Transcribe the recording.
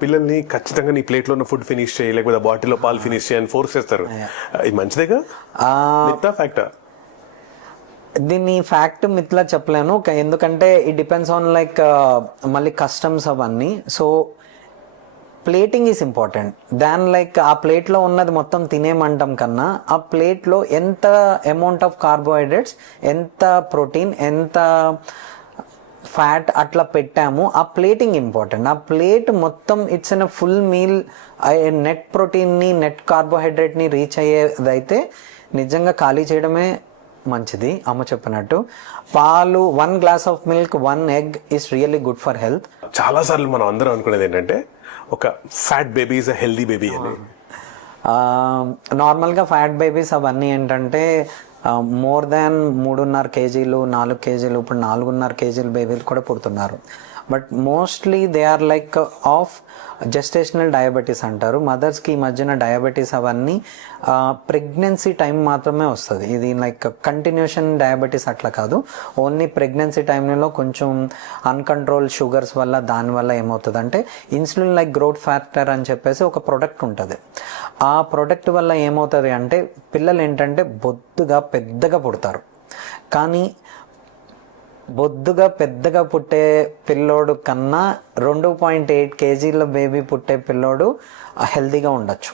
పిల్లల్ని ఖచ్చితంగా నీ ప్లేట్లో ఉన్న ఫుడ్ ఫినిష్ చేయి, లేకపోతే బాటిల్లో పాలు ఫినిష్ చేయని ఫోర్స్ చేస్తారు. ఇది మంచిదేగా, మిగతా ఫ్యాక్టా? దీన్ని ఫ్యాక్ట్ మిత్లా చెప్పలేను, ఎందుకంటే ఇట్ డిపెండ్స్ ఆన్ లైక్ మళ్ళీ కస్టమ్స్ అవన్నీ. So plating is important than like ఆ ప్లేట్లో ఉన్నది మొత్తం తినేమంటాం కన్నా ఆ ప్లేట్లో ఎంత అమౌంట్ ఆఫ్ కార్బోహైడ్రేట్స్, ఎంత ప్రోటీన్, ఎంత ఫ్యాట్ అట్లా పెట్టాము, ఆ ప్లేటింగ్ ఇంపార్టెంట్. ఆ ప్లేట్ మొత్తం it's in full meal, net ప్రోటీన్ని నెట్ కార్బోహైడ్రేట్ని రీచ్ అయ్యేదైతే నిజంగా ఖాళీ చేయడమే మంచిది. అమ్మ చెప్పినట్టు పాలు, 1 glass of milk, 1 egg is really good for health. చాలా సార్లు మనం అందరం అనుకునేది ఏంటంటే ఒక fat baby is a healthy baby అని. నార్మల్గా ఫ్యాట్ బేబీస్ అవన్నీ ఏంటంటే మోర్ దాన్ 3.5 kgs 4 kgs, ఇప్పుడు 4.5 kgs బేబీలు కూడా పుడుతున్నారు. But mostly they are like of gestational diabetes అంటారు. మదర్స్కి ఈ మధ్యన డయాబెటీస్ అవన్నీ ప్రెగ్నెన్సీ టైం మాత్రమే వస్తుంది. ఇది లైక్ కంటిన్యూషన్ డయాబెటీస్ అట్లా కాదు, ఓన్లీ ప్రెగ్నెన్సీ టైంలో కొంచెం అన్కంట్రోల్ షుగర్స్ వల్ల, దానివల్ల ఏమవుతుంది అంటే ఇన్సులిన్ లైక్ గ్రోత్ ఫ్యాక్టర్ అని చెప్పేసి ఒక ప్రోడక్ట్ ఉంటుంది. ఆ ప్రోడక్ట్ వల్ల ఏమవుతుంది అంటే పిల్లలు ఏంటంటే బొద్దుగా పెద్దగా పుడతారు. కానీ బొద్దుగా పెద్దగా పుట్టే పిల్లోడు కన్నా 2.8 kgs బేబీ పుట్టే పిల్లోడు హెల్తీగా ఉండొచ్చు.